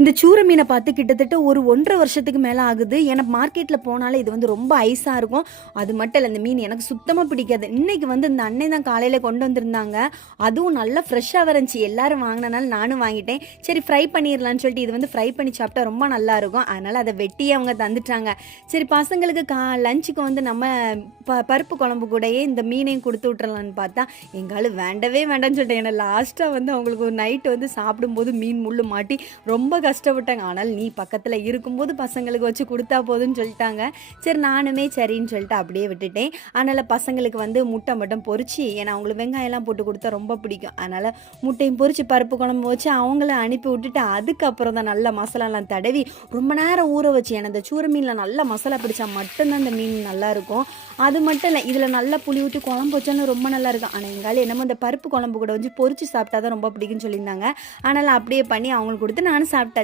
இந்த சூர மீனை பார்த்து கிட்டத்தட்ட ஒரு 1½ வருஷத்துக்கு மேலே ஆகுது. எனக்கு மார்க்கெட்டில் போனாலே இது வந்து ரொம்ப ஐஸாக இருக்கும். அது மட்டும் இல்லை, இந்த மீன் எனக்கு சுத்தமாக பிடிக்காது. இன்னைக்கு வந்து இந்த அன்னை தான் காலையில் கொண்டு வந்திருந்தாங்க. அதுவும் நல்லா ஃப்ரெஷ்ஷாக இருந்துச்சு. எல்லாரும் வாங்கினனால நானும் வாங்கிட்டேன். சரி ஃப்ரை பண்ணிடலான்னு சொல்லிட்டு இது வந்து ஃப்ரை பண்ணி சாப்பிட்டா ரொம்ப நல்லா இருக்கும். அதனால் அதை வெட்டியே அவங்க தந்துட்டாங்க. சரி பசங்களுக்கு லஞ்சுக்கு வந்து நம்ம பருப்பு குழம்பு கூடயே இந்த மீனையும் கொடுத்து விட்றலான்னு பார்த்தா எங்காலும் வேண்டவே வேண்டாம்னு சொல்லிட்டேன். ஏன்னா லாஸ்ட்டாக வந்து அவங்களுக்கு ஒரு நைட்டு வந்து சாப்பிடும்போது மீன் முள்ளு மாட்டி ரொம்ப கஷ்டப்பட்டாங்க. ஆனால் நீ பக்கத்தில் இருக்கும்போது பசங்களுக்கு வச்சு கொடுத்தா போதுன்னு சொல்லிட்டாங்க. சரி நானுமே சரின்னு சொல்லிட்டு அப்படியே விட்டுட்டேன். அதனால் பசங்களுக்கு வந்து முட்டை மட்டும் பொரிச்சு, ஏன்னா அவங்களுக்கு வெங்காயம்லாம் போட்டு கொடுத்தா ரொம்ப பிடிக்கும். அதனால் முட்டையும் பொரிச்சு பருப்பு குழம்பு வச்சு அவங்கள அனுப்பி விட்டுட்டு அதுக்கப்புறம் தான் நல்ல மசாலாலாம் தடவி ரொம்ப நேரம் ஊற வச்சு, ஏன்னா இந்த சூர மீனில் நல்லா மசாலா பிடிச்சா மட்டும்தான் இந்த மீன் நல்லாயிருக்கும். அது மட்டும் இல்லை, இதில் நல்லா புளி ஊற்றி குழம்பு வச்சோன்னு ரொம்ப நல்லா இருக்கும். ஆனால் எங்காலும் என்னமோ இந்த பருப்பு குழம்பு கூட வச்சு பொரிச்சு சாப்பிட்டா தான் ரொம்ப பிடிக்குன்னு சொல்லியிருந்தாங்க. அதனால் அப்படியே பண்ணி அவங்களுக்கு கொடுத்து நானும் சாப்பிட்டேன்.